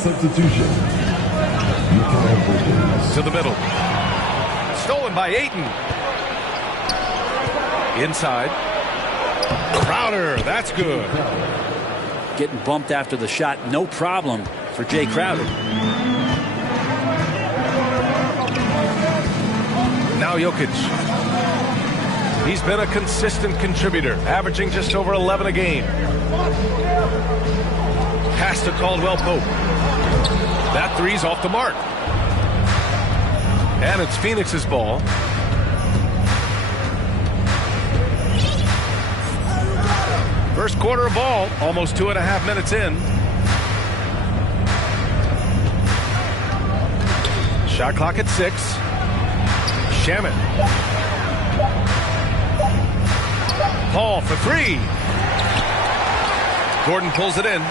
Substitution. To the middle. Stolen by Ayton. Inside. Crowder, that's good. Getting bumped after the shot, no problem for Jay Crowder. Now Jokic. He's been a consistent contributor, averaging just over 11 a game. Pass to Caldwell Pope. That three's off the mark. And it's Phoenix's ball. First quarter of ball, almost 2.5 minutes in. Shot clock at 6. Shaman. Paul for 3. Gordon pulls it in.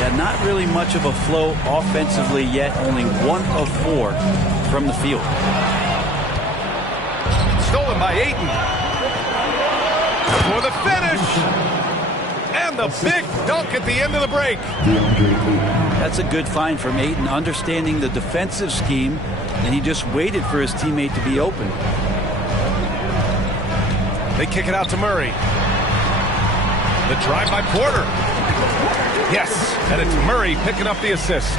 Yeah, not really much of a flow offensively yet. Only 1 of 4 from the field. Stolen by Ayton. For the finish. And the big dunk at the end of the break. That's a good find from Ayton, understanding the defensive scheme, and he just waited for his teammate to be open. They kick it out to Murray. The drive by Porter. Yes, and it's Murray picking up the assist.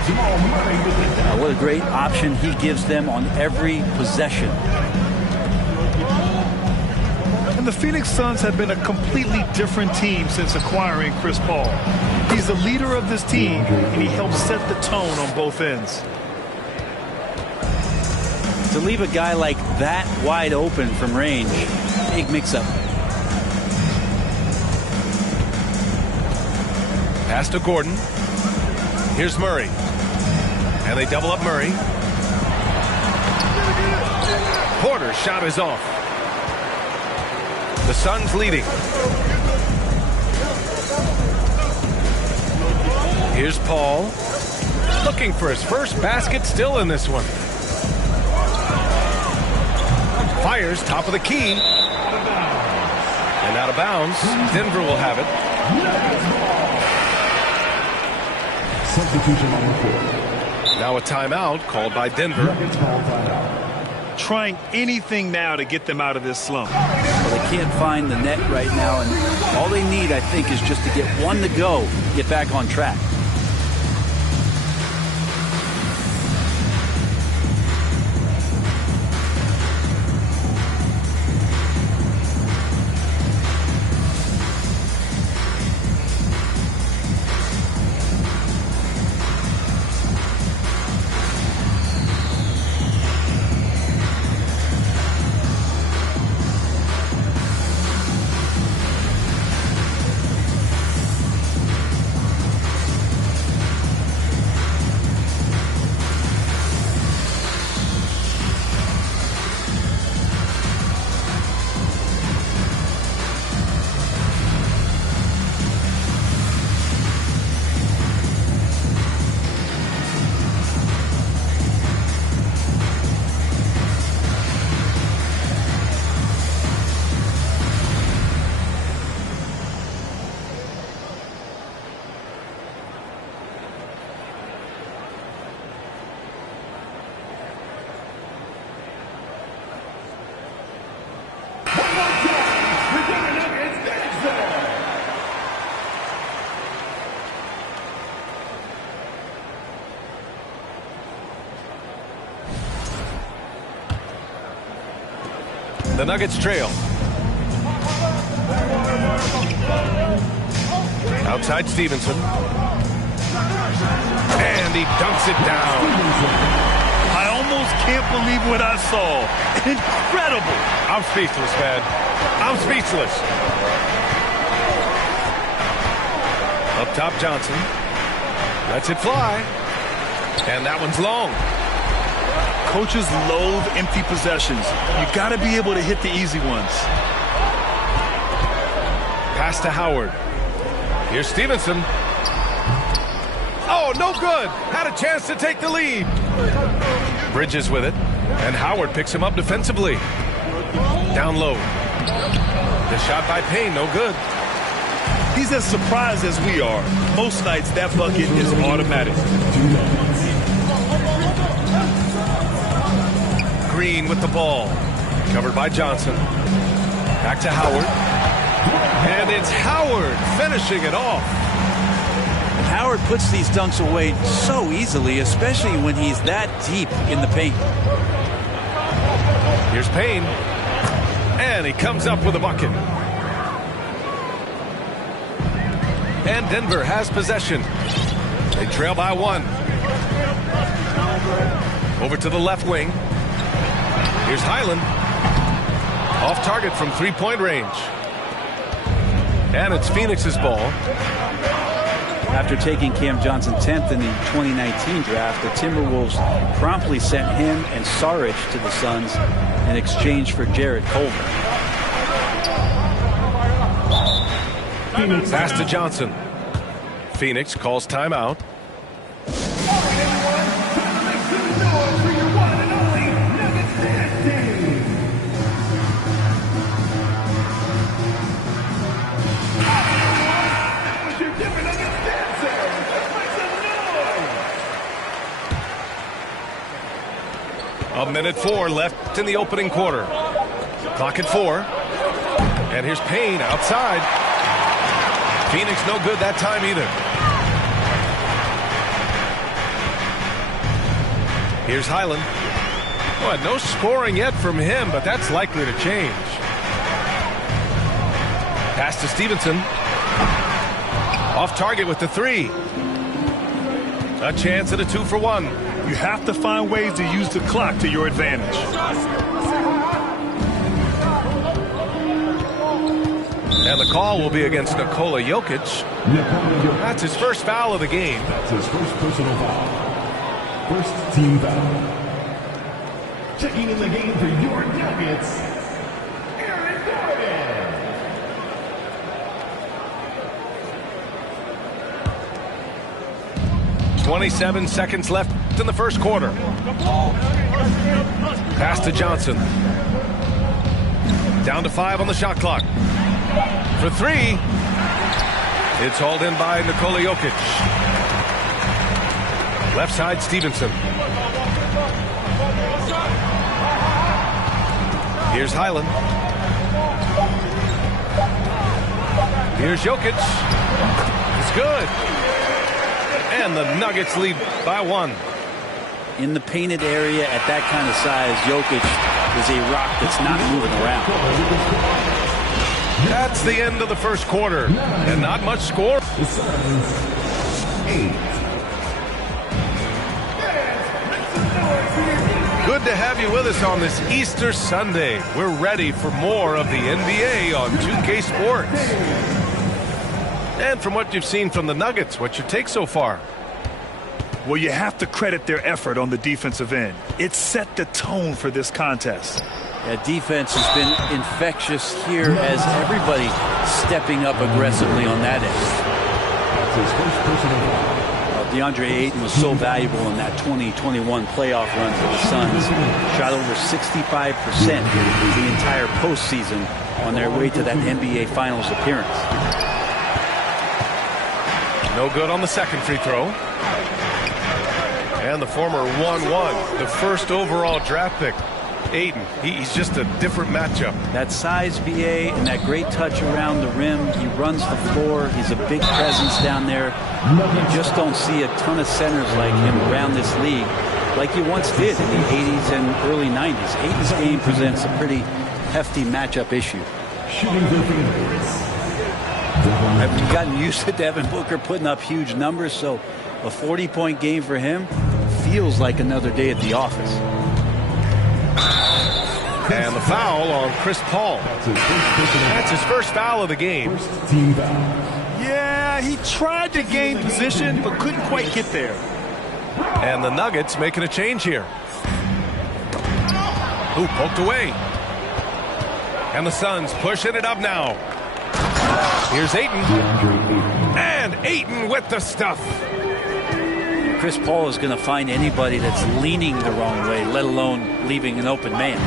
What a great option he gives them on every possession. And the Phoenix Suns have been a completely different team since acquiring Chris Paul. He's the leader of this team, and he helps set the tone on both ends. To leave a guy like that wide open from range, big mix-up. Pass to Gordon. Here's Murray. And they double up Murray. Porter's shot is off. The Suns leading. Here's Paul. Looking for his first basket, still in this one. Fires, top of the key. And out of bounds. Denver will have it. Substitution on the court. Now a timeout called by Denver. Trying anything now to get them out of this slump. Well, they can't find the net right now, and all they need, I think, is just to get one to go, get back on track. The Nuggets trail. Outside Stevenson. And he dunks it down. I almost can't believe what I saw. Incredible. I'm speechless, man. I'm speechless. Up top, Johnson. Lets it fly. And that one's long. Coaches loathe empty possessions. You got to be able to hit the easy ones. Pass to Howard. Here's Stevenson. Oh, no good. Had a chance to take the lead. Bridges with it. And Howard picks him up defensively. Down low. The shot by Payne, no good. He's as surprised as we are. Most nights, that bucket is automatic. Green with the ball. Covered by Johnson. Back to Howard. And it's Howard finishing it off. Howard puts these dunks away so easily, especially when he's that deep in the paint. Here's Payne. And he comes up with a bucket. And Denver has possession. They trail by 1. Over to the left wing. Here's Highland. Off target from three-point range. And it's Phoenix's ball. After taking Cam Johnson 10th in the 2019 draft, the Timberwolves promptly sent him and Saric to the Suns in exchange for Jared Culver. Pass to Johnson. Phoenix calls timeout. A minute 4 left in the opening quarter. Clock at 4. And here's Payne outside. Phoenix no good that time either. Here's Highland. Oh, no scoring yet from him, but that's likely to change. Pass to Stevenson. Off target with the 3. A chance at a 2-for-1. You have to find ways to use the clock to your advantage. And the call will be against Nikola Jokic. That's his first foul of the game. That's his first personal foul. First team foul. Checking in the game for your Nuggets, Aaron Gordon. 27 seconds left in the first quarter. Pass to Johnson. Down to 5 on the shot clock. For 3. It's hauled in by Nikola Jokic. Left side, Stevenson. Here's Highland. Here's Jokic. It's good. And the Nuggets lead by 1. In the painted area at that kind of size, Jokic is a rock that's not moving around. That's the end of the first quarter. And not much score. The Suns, 8. Good to have you with us on this Easter Sunday. We're ready for more of the NBA on 2K Sports. And from what you've seen from the Nuggets, what's your take so far? Well, you have to credit their effort on the defensive end. It set the tone for this contest. Yeah, defense has been infectious here as everybody stepping up aggressively on that end. That's his first personal foul. DeAndre Ayton was so valuable in that 2021 playoff run for the Suns. Shot over 65% the entire postseason on their way to that NBA Finals appearance. No good on the second free throw. And the former 1-1, the first overall draft pick, Ayton. He's just a different matchup. That size, BA, and that great touch around the rim. He runs the floor. He's a big presence down there. You just don't see a ton of centers like him around this league like you once did in the 80s and early 90s. Ayton's game presents a pretty hefty matchup issue. I've gotten used to Devin Booker putting up huge numbers, so a 40-point game for him feels like another day at the office. And the foul on Chris Paul. That's his first foul of the game. First team foul. Yeah, he tried to gain position, but couldn't quite get there. And the Nuggets making a change here. Ooh, poked away. And the Suns pushing it up now. Here's Ayton. And Ayton with the stuff. Chris Paul is going to find anybody that's leaning the wrong way, let alone leaving an open man.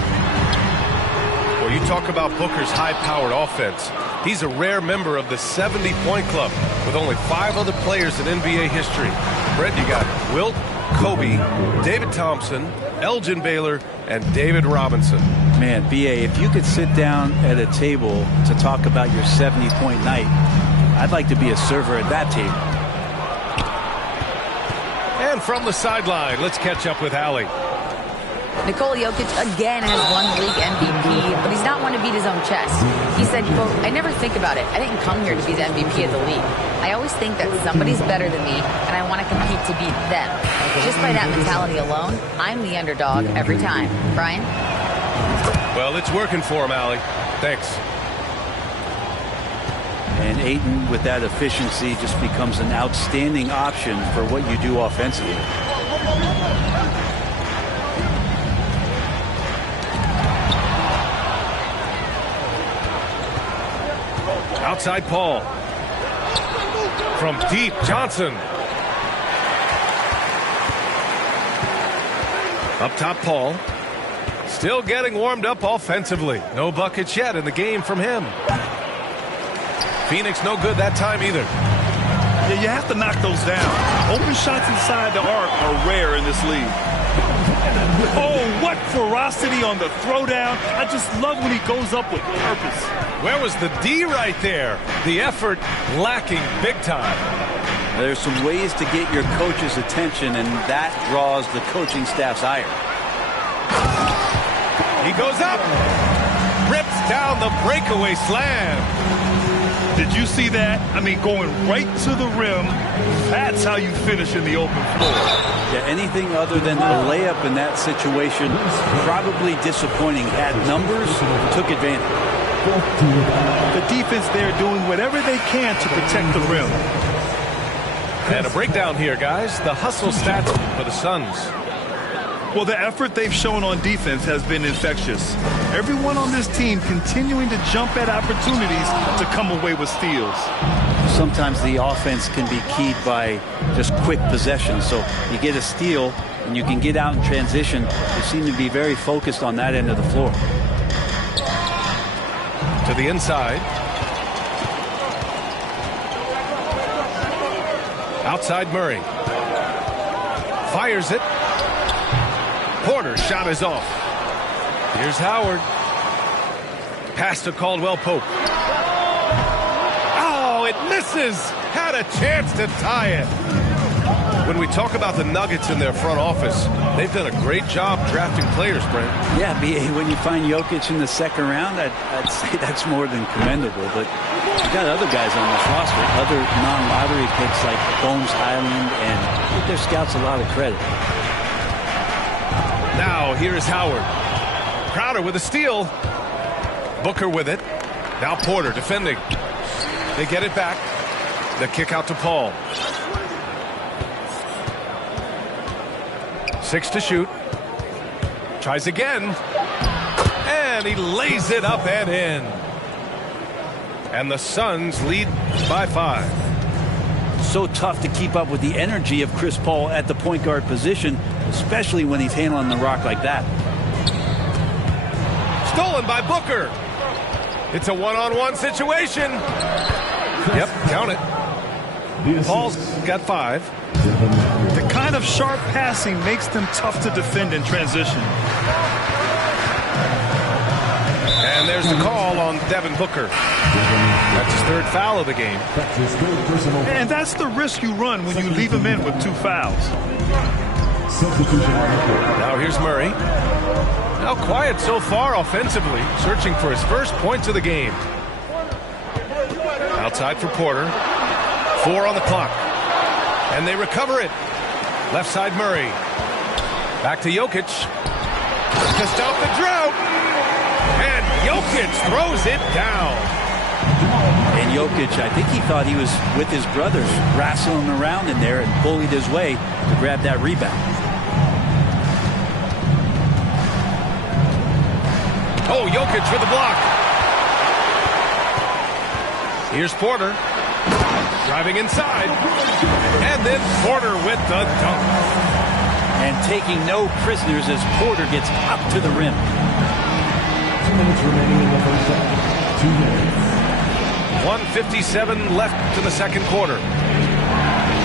Well, you talk about Booker's high-powered offense. He's a rare member of the 70-point club with only 5 other players in NBA history. Brett, you got Wilt, Kobe, David Thompson, Elgin Baylor, and David Robinson. Man, B.A., if you could sit down at a table to talk about your 70-point night, I'd like to be a server at that table. And from the sideline, let's catch up with Allie. Nikola Jokic again has won the league MVP, but he's not one to beat his own chest. He said, quote, "I never think about it. I didn't come here to be the MVP of the league. I always think that somebody's better than me, and I want to compete to beat them. Just by that mentality alone, I'm the underdog every time." Brian? Well, it's working for him, Allie. Thanks. And Ayton, with that efficiency, just becomes an outstanding option for what you do offensively. Outside Paul. From deep, Johnson. Up top, Paul. Still getting warmed up offensively. No buckets yet in the game from him. Phoenix no good that time either. Yeah, you have to knock those down. Open shots inside the arc are rare in this league. Oh, what ferocity on the throwdown. I just love when he goes up with purpose. Where was the D right there? The effort lacking big time. There's some ways to get your coach's attention, and that draws the coaching staff's ire. He goes up. Rips down the breakaway slam. Did you see that? I mean, going right to the rim. That's how you finish in the open floor. Yeah, anything other than a layup in that situation, probably disappointing. Had numbers, took advantage. The defense there doing whatever they can to protect the rim. And a breakdown here, guys. The hustle stats for the Suns. Well, the effort they've shown on defense has been infectious. Everyone on this team continuing to jump at opportunities to come away with steals. Sometimes the offense can be keyed by just quick possession. So you get a steal and you can get out in transition. They seem to be very focused on that end of the floor. To the inside. Outside Murray. Fires it. Porter's shot is off. Here's Howard. Pass to Caldwell Pope. Oh, it misses. Had a chance to tie it. When we talk about the Nuggets in their front office, they've done a great job drafting players, Brent. Yeah, B.A., when you find Jokic in the second round, I'd say that's more than commendable. But you got other guys on this roster, other non-lottery picks like Bones Highland, and give their scouts a lot of credit. Now, here is Howard. Crowder with a steal. Booker with it. Now Porter defending. They get it back. The kick out to Paul. 6 to shoot. Tries again. And he lays it up and in. And the Suns lead by 5. So tough to keep up with the energy of Chris Paul at the point guard position, especially when he's handling the rock like that. Stolen by Booker. It's a one-on-one situation. Yep, count it. Paul's got 5. The kind of sharp passing makes them tough to defend in transition. And there's the call on Devin Booker. That's his 3rd foul of the game. And that's the risk you run when you leave him in with 2 fouls. Now here's Murray. Now quiet so far offensively, searching for his first points of the game. Outside for Porter. 4 on the clock. And they recover it. Left side Murray. Back to Jokic. To stop the drought. And Jokic throws it down. And Jokic, I think he thought he was with his brothers, wrestling around in there and bullied his way to grab that rebound. Oh, Jokic with the block. Here's Porter. Driving inside. And then Porter with the dunk. And taking no prisoners as Porter gets up to the rim. 2 minutes remaining in the first half. 2 minutes. 1:57 left in the second quarter.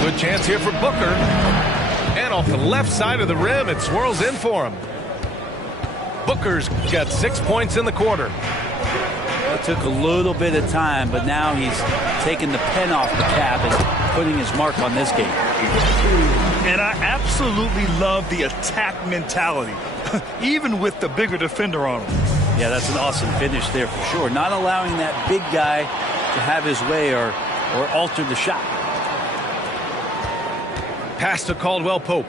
Good chance here for Booker. And off the left side of the rim, it swirls in for him. Booker's got 6 points in the quarter. It took a little bit of time, but now he's taking the pen off the cap and putting his mark on this game. And I absolutely love the attack mentality, even with the bigger defender on him. Yeah, that's an awesome finish there for sure. Not allowing that big guy to have his way or alter the shot. Pass to Caldwell Pope.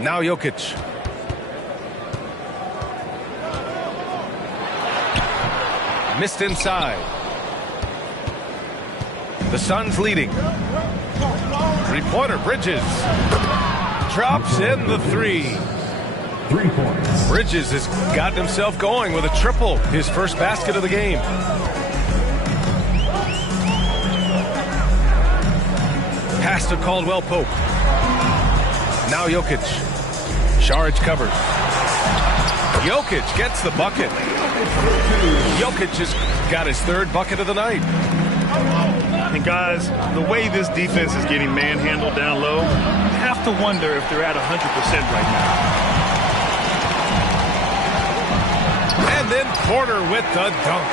Now Jokic. Missed inside. The Suns leading. Three-pointer, Bridges. Drops in the three. 3 points. Bridges has gotten himself going with a triple. His first basket of the game. Pass to Caldwell Pope. Now Jokic. Šarić covers. Jokic gets the bucket. Jokic has got his third bucket of the night. And guys, the way this defense is getting manhandled down low, you have to wonder if they're at 100% right now. And then Porter with the dunk.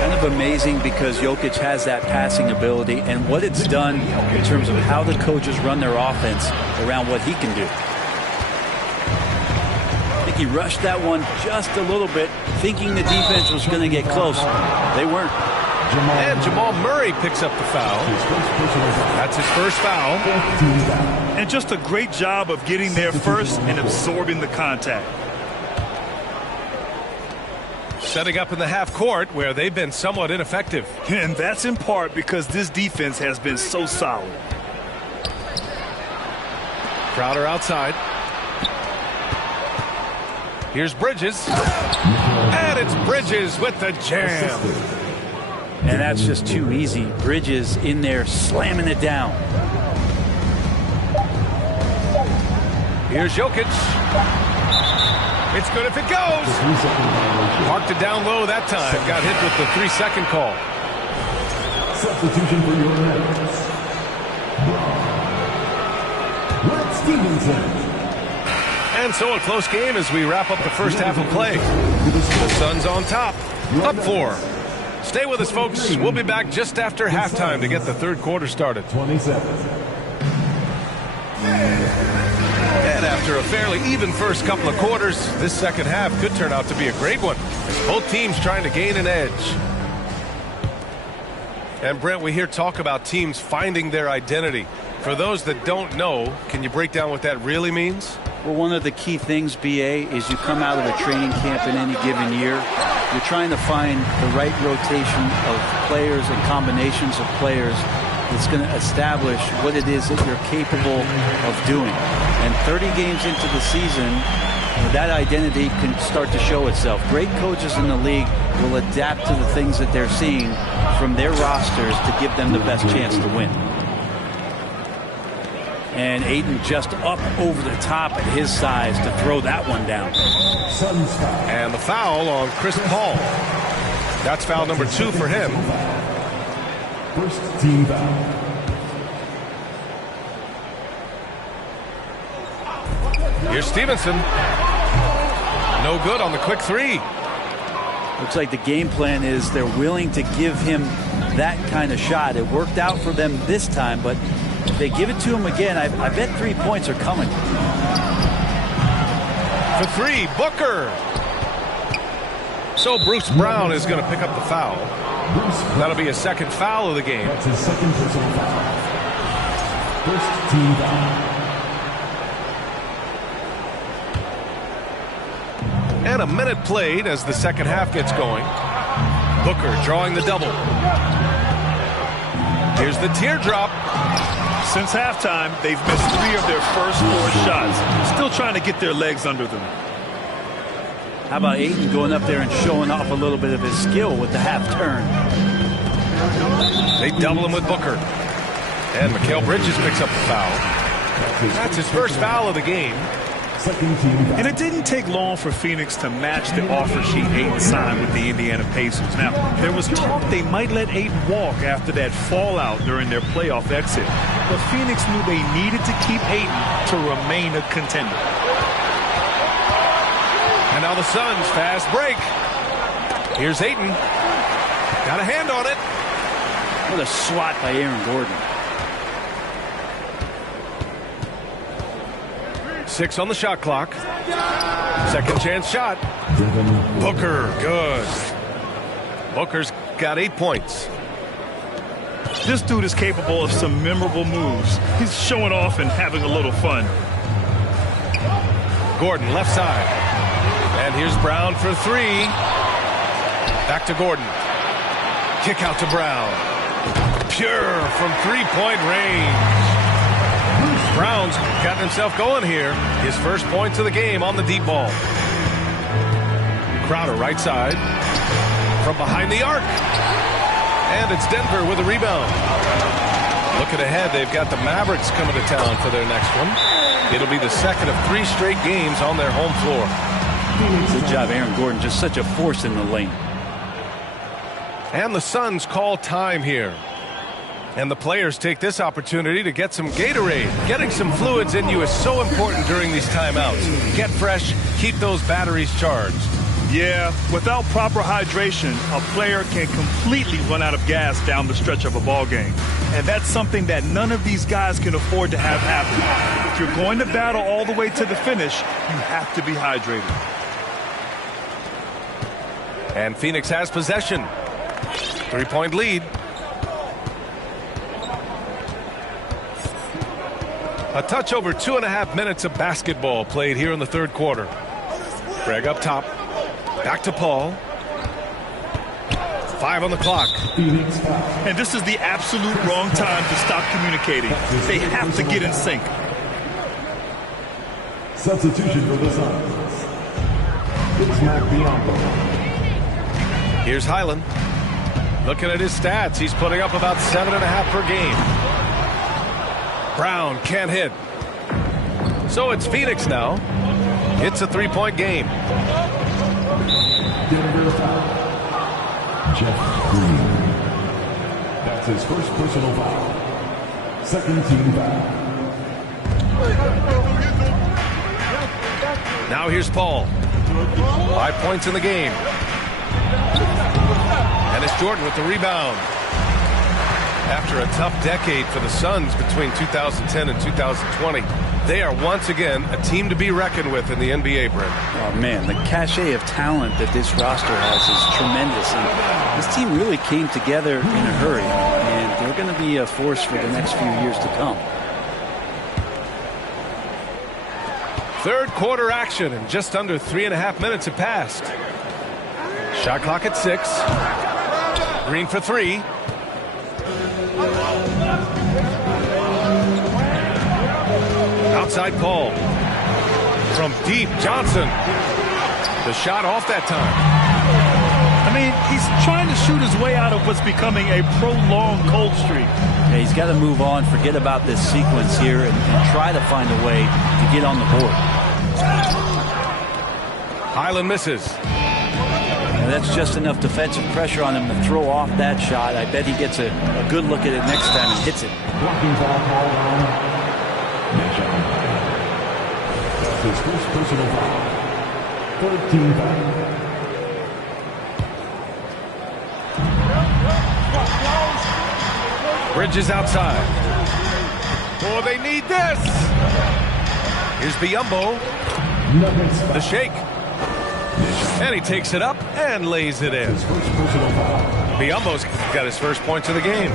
Kind of amazing because Jokic has that passing ability and what it's done in terms of how the coaches run their offense around what he can do. I think he rushed that one just a little bit, thinking the defense was going to get close. They weren't. And Jamal Murray picks up the foul. That's his first foul. And just a great job of getting there first and absorbing the contact. Setting up in the half court where they've been somewhat ineffective. And that's in part because this defense has been so solid. Crowder outside. Here's Bridges. And it's Bridges with the jam. And that's just too easy. Bridges in there slamming it down. Here's Jokic. It's good if it goes. Marked it down low that time. Got hit with the 3-second call. Substitution for your Nets. Brad Stevenson. And so a close game as we wrap up the first half of play. The Suns on top. Up 4. Stay with us, folks. We'll be back just after halftime to get the third quarter started. 27. And after a fairly even first couple of quarters, this second half could turn out to be a great one. Both teams trying to gain an edge. And Brent, we hear talk about teams finding their identity. For those that don't know, can you break down what that really means? Well, one of the key things, BA, is you come out of a training camp in any given year. You're trying to find the right rotation of players and combinations of players that's going to establish what it is that you're capable of doing. And 30 games into the season, that identity can start to show itself. Great coaches in the league will adapt to the things that they're seeing from their rosters to give them the best chance to win. And Ayton just up over the top at his size to throw that one down. And the foul on Chris Paul. That's foul number 2 for him. First team foul. Here's Stevenson. No good on the quick 3. Looks like the game plan is they're willing to give him that kind of shot. It worked out for them this time, but if they give it to him again, I bet 3 points are coming. For 3, Booker. So Bruce Brown is going to pick up the foul. That'll be his second foul of the game. That's his second personal foul. First team foul. And a minute played as the second half gets going. Booker drawing the double. Here's the teardrop. Since halftime, they've missed 3 of their first 4 shots. Still trying to get their legs under them. How about Ayton going up there and showing off a little bit of his skill with the half turn? They double him with Booker. And Mikal Bridges picks up the foul. That's his first foul of the game. Second team foul. And it didn't take long for Phoenix to match the offer sheet Ayton signed with the Indiana Pacers. Now, there was talk they might let Ayton walk after that fallout during their playoff exit. But Phoenix knew they needed to keep Ayton to remain a contender. And now the Suns fast break. Here's Ayton. Got a hand on it. What a swat by Aaron Gordon. 6 on the shot clock. Second chance shot. Booker, good. Booker's got 8 points. This dude is capable of some memorable moves. He's showing off and having a little fun. Gordon, left side. And here's Brown for 3. Back to Gordon. Kick out to Brown. Pure from 3-point range. Brown's gotten himself going here. His first points of the game on the deep ball. Crowder, right side. From behind the arc. And it's Denver with a rebound. Looking ahead, they've got the Mavericks coming to town for their next one. It'll be the second of 3 straight games on their home floor. Good job, Aaron Gordon. Just such a force in the lane. And the Suns call time here. And the players take this opportunity to get some Gatorade. Getting some fluids in you is so important during these timeouts. Get fresh, keep those batteries charged. Yeah, without proper hydration, a player can completely run out of gas down the stretch of a ball game. And that's something that none of these guys can afford to have happen. If you're going to battle all the way to the finish, you have to be hydrated. And Phoenix has possession. 3-point lead. A touch over 2.5 minutes of basketball played here in the third quarter. Greg up top. Back to Paul. 5 on the clock. And this is the absolute wrong time to stop communicating. They have to get in sync. Substitution for the Suns. It's Mac Bianco. Here's Highland. Looking at his stats, he's putting up about 7.5 per game. Brown can't hit. So it's Phoenix now. It's a 3-point game. Denver foul. Jeff Green. That's his first personal foul. Second team foul. Now here's Paul. 5 points in the game. And it's Jordan with the rebound. After a tough decade for the Suns between 2010 and 2020, they are once again a team to be reckoned with in the NBA, Brent. Oh, man, the cachet of talent that this roster has is tremendous. And this team really came together in a hurry, and they're going to be a force for the next few years to come. Third quarter action, and just under 3.5 minutes have passed. Shot clock at 6. Green for 3. Outside Paul. From deep, Johnson. The shot off that time. I mean, he's trying to shoot his way out of what's becoming a prolonged cold streak. Yeah, he's got to move on, forget about this sequence here, and try to find a way to get on the board. Highland misses. And that's just enough defensive pressure on him to throw off that shot. I bet he gets a good look at it next time and hits it. Blocking foul call on Mitchell. That's his first personal foul. Third team foul. Bridges outside. Oh, they need this. Here's Biyombo. The shake. And he takes it up and lays it in. Biyombo's got his first points of the game.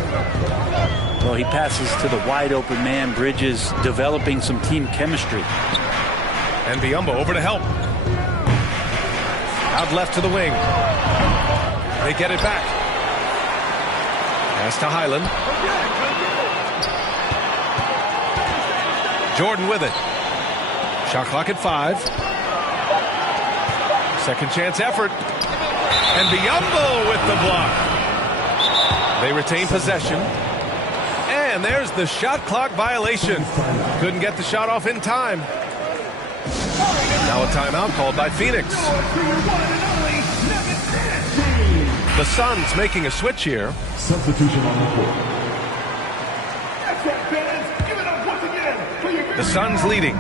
Well, he passes to the wide open man. Bridges developing some team chemistry. And Biyombo over to help. Out left to the wing. They get it back. Pass to Highland. Jordan with it. Shot clock at 5. Second chance effort. And Biyombo with the block. They retain possession. And there's the shot clock violation. Couldn't get the shot off in time. Now a timeout called by Phoenix. The Suns making a switch here. Substitution on the court. The Suns leading.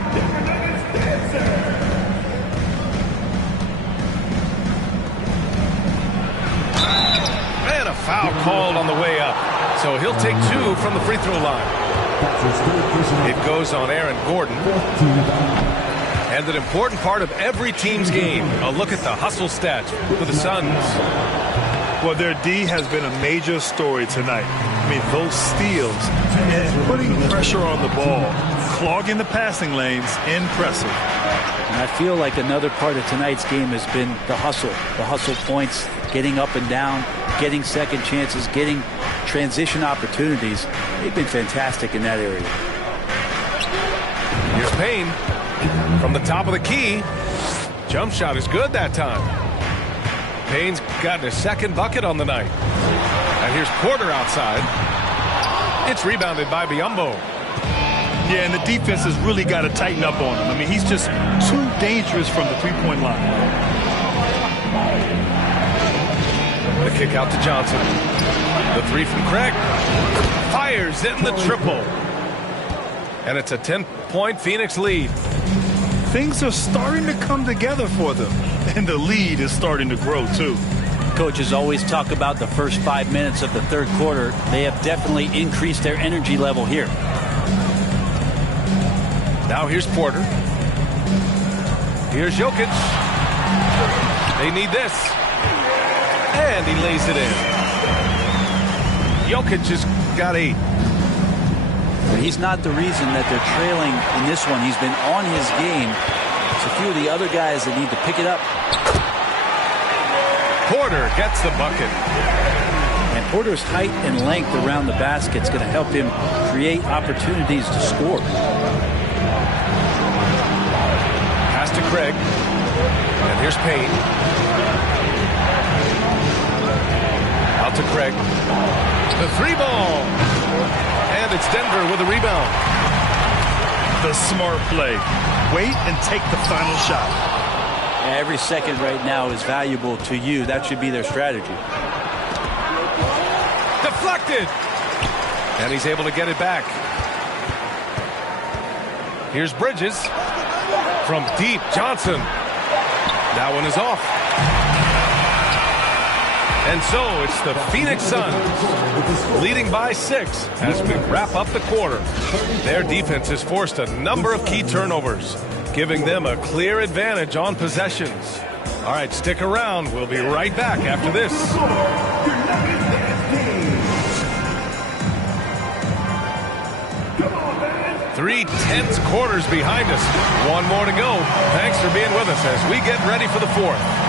And a foul called on the way up. So he'll take 2 from the free throw line. It goes on Aaron Gordon. And an important part of every team's game. A look at the hustle stats for the Suns. Well, their D has been a major story tonight. I mean, those steals and putting pressure on the ball, clogging the passing lanes, impressive. And I feel like another part of tonight's game has been the hustle points, getting up and down, getting second chances, getting transition opportunities. They've been fantastic in that area. Here's Payne from the top of the key. Jump shot is good that time. Payne's gotten his second bucket on the night. And here's Porter outside. It's rebounded by Biyombo. Yeah, and the defense has really got to tighten up on him. I mean, he's just too dangerous from the three-point line. The kick out to Johnson. The 3 from Craig. Fires in the triple. And it's a 10-point Phoenix lead. Things are starting to come together for them. And the lead is starting to grow, too. Coaches always talk about the first 5 minutes of the third quarter. They have definitely increased their energy level here. Now here's Porter. Here's Jokic. They need this. And he lays it in. Jokic has got 8. He's not the reason that they're trailing in this one. He's been on his game. It's a few of the other guys that need to pick it up. Porter gets the bucket. And Porter's height and length around the basket is going to help him create opportunities to score. Pass to Craig. And here's Payne. Out to Craig. The 3-ball. And it's Denver with a rebound. The smart play. Wait and take the final shot. Every second right now is valuable to you. That should be their strategy. Deflected. And he's able to get it back. Here's Bridges. From deep, Johnson. That one is off. And so it's the Phoenix Suns leading by 6 as we wrap up the quarter. Their defense has forced a number of key turnovers, giving them a clear advantage on possessions. All right, stick around. We'll be right back after this. 3 tense quarters behind us. One more to go. Thanks for being with us as we get ready for the 4th.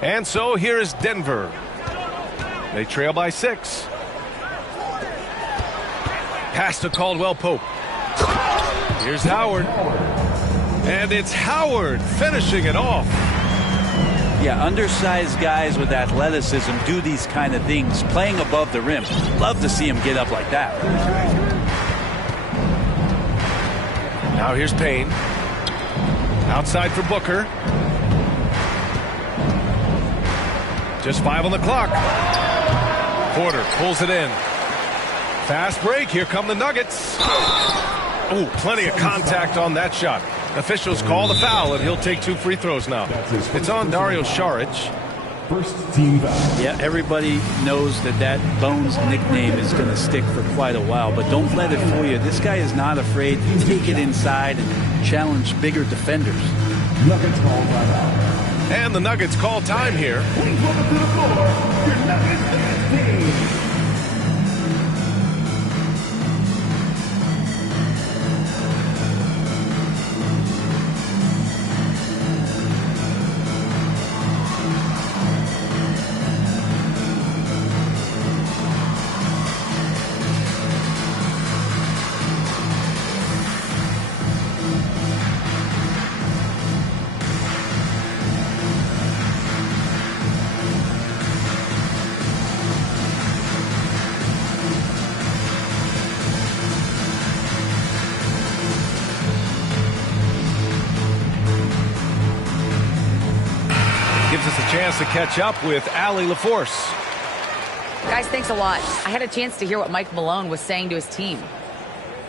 And so here is Denver. They trail by 6. Pass to Caldwell Pope. Here's Howard. And it's Howard finishing it off. Yeah, undersized guys with athleticism do these kind of things, playing above the rim. Love to see him get up like that. Now here's Payne. Outside for Booker. Just 5 on the clock. Porter pulls it in. Fast break. Here come the Nuggets. Oh, plenty of contact on that shot. Officials call the foul, and he'll take 2 free throws now. It's on Dario Saric. First team foul. Yeah, everybody knows that Bones nickname is going to stick for quite a while, but don't let it fool you. This guy is not afraid to take it inside and challenge bigger defenders. Nuggets call timeout. And the Nuggets call time here. Please welcome to the floor, your Nuggets dance team. gives us a chance to catch up with Allie LaForce. Guys, thanks a lot. I had a chance to hear what Mike Malone was saying to his team.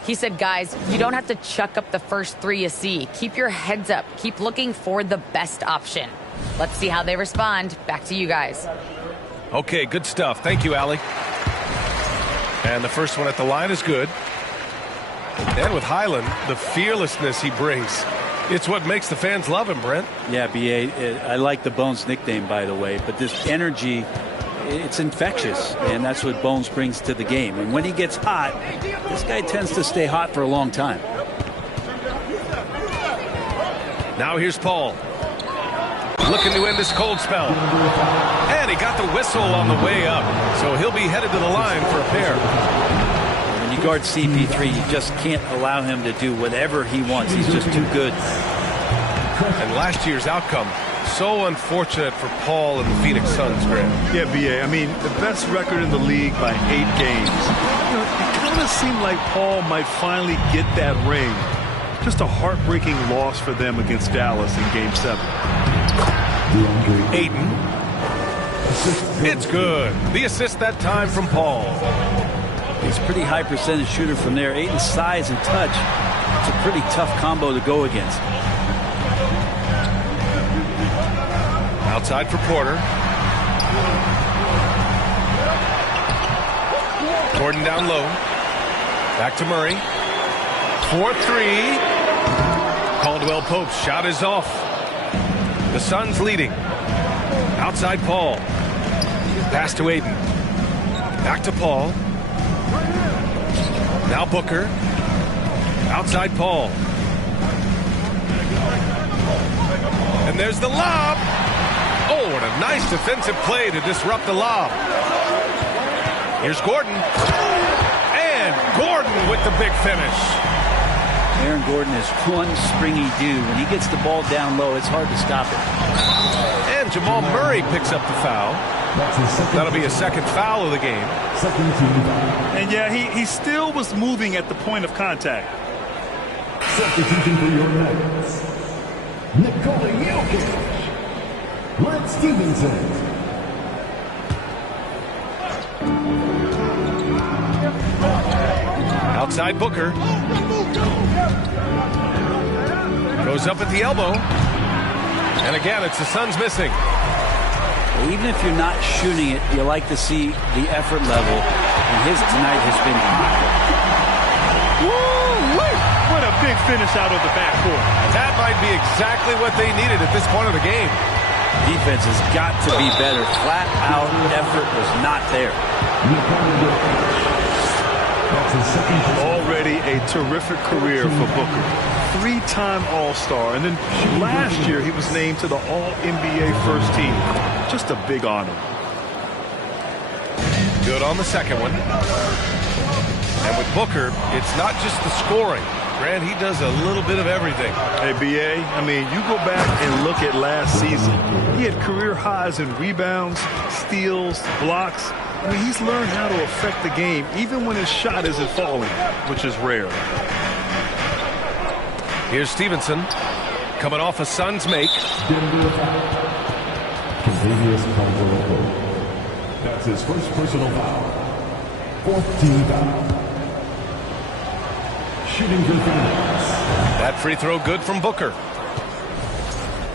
He said, guys, you don't have to chuck up the first 3 you see. Keep your heads up. Keep looking for the best option. Let's see how they respond. Back to you guys. Okay, good stuff. Thank you, Allie. And the first one at the line is good. And with Highland, the fearlessness he brings, it's what makes the fans love him, Brent. Yeah, B.A., I like the Bones nickname, by the way, but this energy, it's infectious, and that's what Bones brings to the game. And when he gets hot, this guy tends to stay hot for a long time. Now here's Paul. Looking to end this cold spell. And he got the whistle on the way up, so he'll be headed to the line for a pair. When you guard CP3, you just can't allow him to do whatever he wants. He's just too good. And last year's outcome, so unfortunate for Paul and the Phoenix Suns, Grant. Yeah, B.A., I mean, the best record in the league by 8 games. You know, it kind of seemed like Paul might finally get that ring. Just a heartbreaking loss for them against Dallas in Game 7. Ayton. It's good. The assist that time from Paul. He's a pretty high percentage shooter from there. Ayton's size and touch, it's a pretty tough combo to go against. Outside for Porter. Gordon down low. Back to Murray. 4-3. Caldwell Pope's shot is off. The Suns leading. Outside Paul. Pass to Ayton. Back to Paul. Now Booker. Outside Paul. And there's the lob. Oh, what a nice defensive play to disrupt the lob. Here's Gordon. And Gordon with the big finish. Aaron Gordon is one springy dude. When he gets the ball down low, it's hard to stop it. And Jamal Murray picks up the foul. That'll be a second foul of the game. And yeah, he still was moving at the point of contact. Substitution for your Nuggets. Nikola Jokic. Lance Stevenson. Outside Booker. Goes up at the elbow. And again, it's the Suns missing. Even if you're not shooting it, you like to see the effort level. And his tonight has been high. Woo-wee! What a big finish out of the backcourt. That might be exactly what they needed at this point of the game. Defense has got to be better. Flat out effort was not there. Already a terrific career for Booker. 3-time All-Star, and then last year he was named to the All-NBA first team. Just a big honor. Good on the second one. And with Booker, it's not just the scoring. Grant, he does a little bit of everything. Hey, B.A., I mean, you go back and look at last season. He had career highs in rebounds, steals, blocks. I mean, he's learned how to affect the game, even when his shot isn't falling, which is rare. Here's Stevenson, coming off a Suns make. That's his first personal foul. 4th team foul. Shooting for Phoenix. That free throw good from Booker.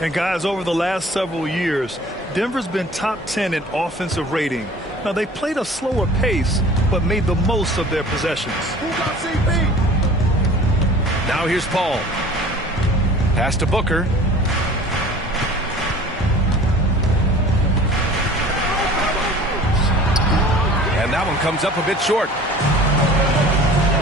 And guys, over the last several years, Denver's been top 10 in offensive rating. Now, they played a slower pace, but made the most of their possessions. Now here's Paul. Pass to Booker. And that one comes up a bit short.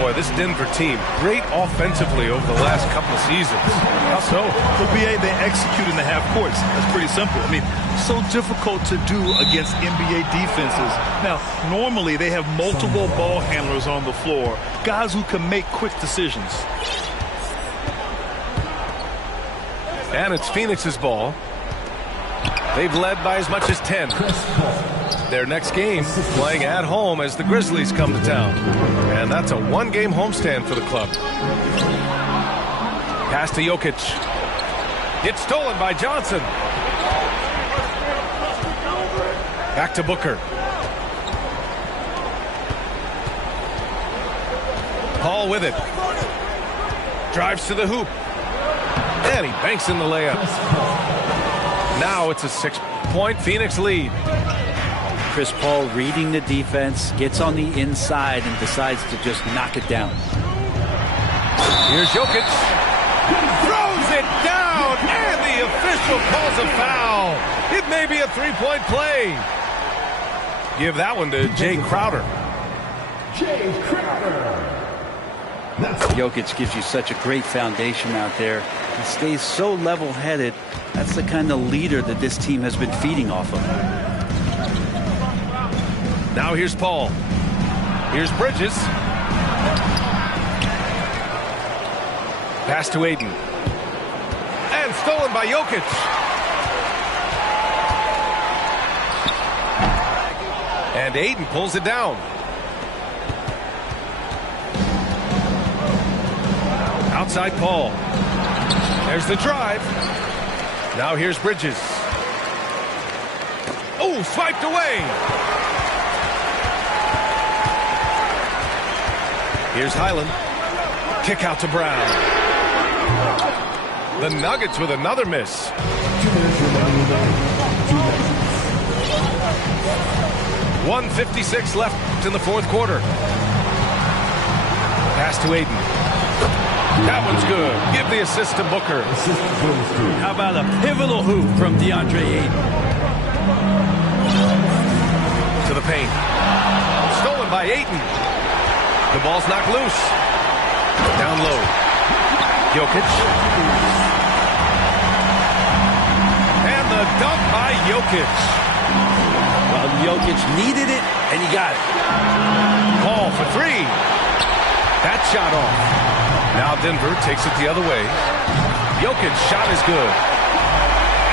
Boy, this Denver team, great offensively over the last couple of seasons. How so? For BA, they execute in the half courts. That's pretty simple. I mean, so difficult to do against NBA defenses. Now, normally they have multiple ball handlers on the floor, guys who can make quick decisions. And it's Phoenix's ball. They've led by as much as 10. Their next game playing at home as the Grizzlies come to town. And that's a one-game homestand for the club. Pass to Jokic. It's stolen by Johnson. Back to Booker. Paul with it. Drives to the hoop. And he banks in the layup. Now it's a 6-point Phoenix lead. Chris Paul reading the defense, gets on the inside and decides to just knock it down. Here's Jokic. Throws it down, and the official calls a foul. It may be a 3-point play. Give that one to Jay Crowder. Jay Crowder. Jokic gives you such a great foundation out there. He stays so level-headed. That's the kind of leader that this team has been feeding off of. Now here's Paul. Here's Bridges. Pass to Aiden. And stolen by Jokic. And Aiden pulls it down. Outside Paul. There's the drive. Now here's Bridges. Oh, swiped away. Here's Highland. Kick out to Brown. The Nuggets with another miss. 1:56 left in the fourth quarter. Pass to Aiden. That one's good. Give the assist to Booker. How about a pivotal hoop from DeAndre Ayton? To the paint. Stolen by Ayton. The ball's knocked loose. Down low. Jokic. And the dunk by Jokic. Well, Jokic needed it, and he got it. Paul for three. That shot off. Now Denver takes it the other way. Jokic's shot is good.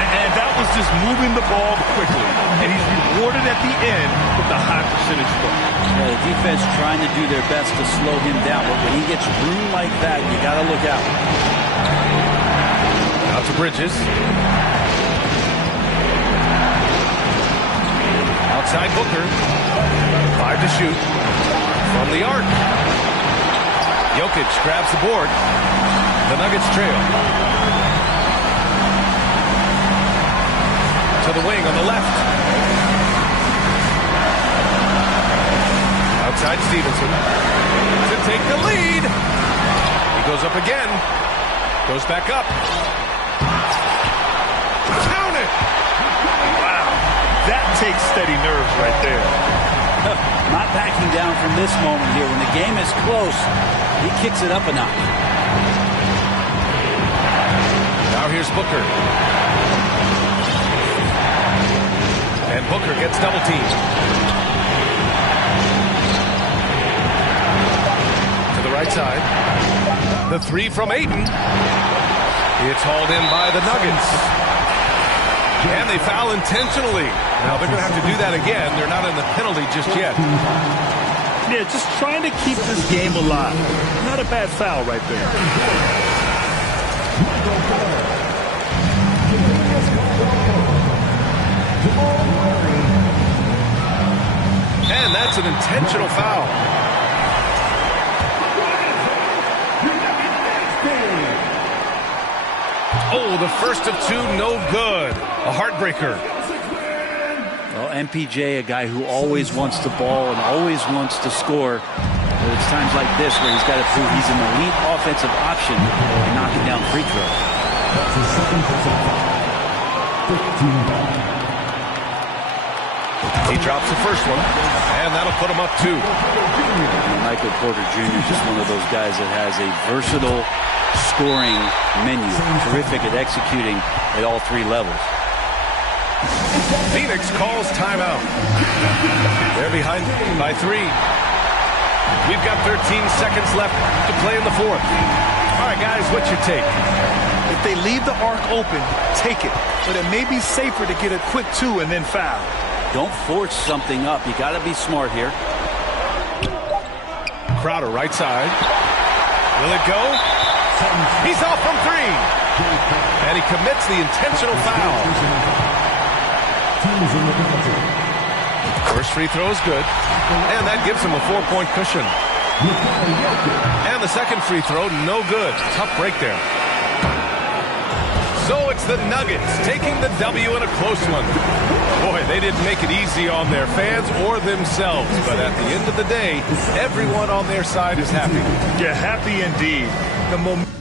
And that was just moving the ball quickly. And he's rewarded at the end with the high percentage look. Yeah, the defense trying to do their best to slow him down. But when he gets room like that, you got to look out. Out to Bridges. Outside Booker. 5 to shoot. From the arc. Jokic grabs the board. The Nuggets trail. To the wing on the left. Outside Stevenson. To take the lead. He goes up again. Goes back up. Count it! Wow. That takes steady nerves right there. Not backing down from this moment here. When the game is close, he kicks it up a notch. Now here's Booker. And Booker gets double teamed. To the right side. The three from Ayton. It's hauled in by the Nuggets. And they foul intentionally. Now they're going to have to do that again. They're not in the penalty just yet. Yeah, just trying to keep this game alive. Not a bad foul right there. And that's an intentional foul. Oh, the first of two, no good. A heartbreaker. Well, MPJ, a guy who always wants the ball and always wants to score. But it's times like this where he's got to prove he's an elite offensive option and knocking down free throws. That's his second personal foul. 15 foul. He drops the first one, and that'll put him up 2. Michael Porter Jr. is just one of those guys that has a versatile scoring menu, terrific at executing at all 3 levels. Phoenix calls timeout. They're behind by 3. We've got 13 seconds left to play in the fourth. All right, guys, what's your take? If they leave the arc open, take it. But it may be safer to get a quick 2 and then foul. Don't force something up. You got to be smart here. Crowder, right side. Will it go? He's off from 3. And he commits the intentional foul. First free throw is good, and that gives him a 4-point cushion. And the second free throw, no good. Tough break there. So it's the Nuggets taking the W in a close one. Boy, they didn't make it easy on their fans or themselves, but at the end of the day, everyone on their side is happy. Yeah, happy indeed. The momentum.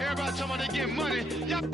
Everybody talking about they getting money. Y'all